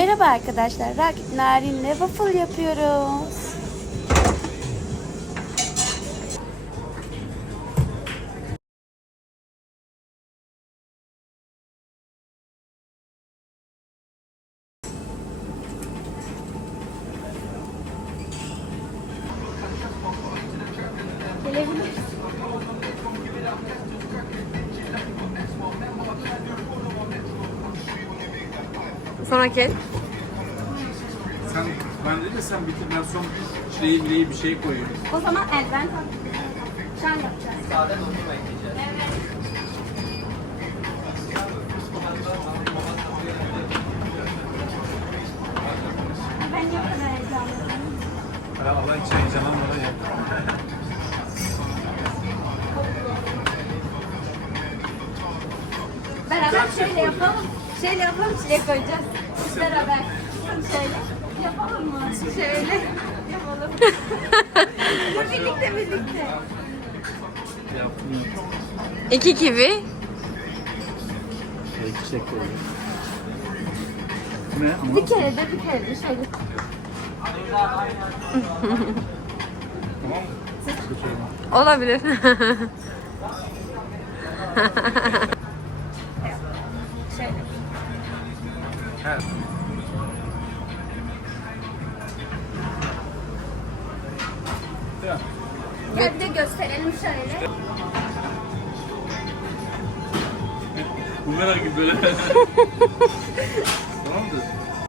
Merhaba arkadaşlar. Rakip Narin'le waffle yapıyoruz. Sonra kes. Sen ben de sen bitir ben son çileği bileği bir şey koyayım. O zaman elden şan yapacağız. Ben niye o kadar heyecanlıyım? Ya Allah için heyecanlanmadan yap. Beraber şöyle yapalım. Şöyle yapalım, çilek koyacağız. Beraber. Şöyle. Yapalım mı? Şöyle. Yapalım. birlikte birlikte. Yaptım. İki kivi. Şey çiçek koyuyor. Ne ama? Bir kere de bir kere de şöyle. Olabilir. Evet. Ya. Gel bir de gösterelim şöyle. Bumerang gibi böyle. Tamamdır.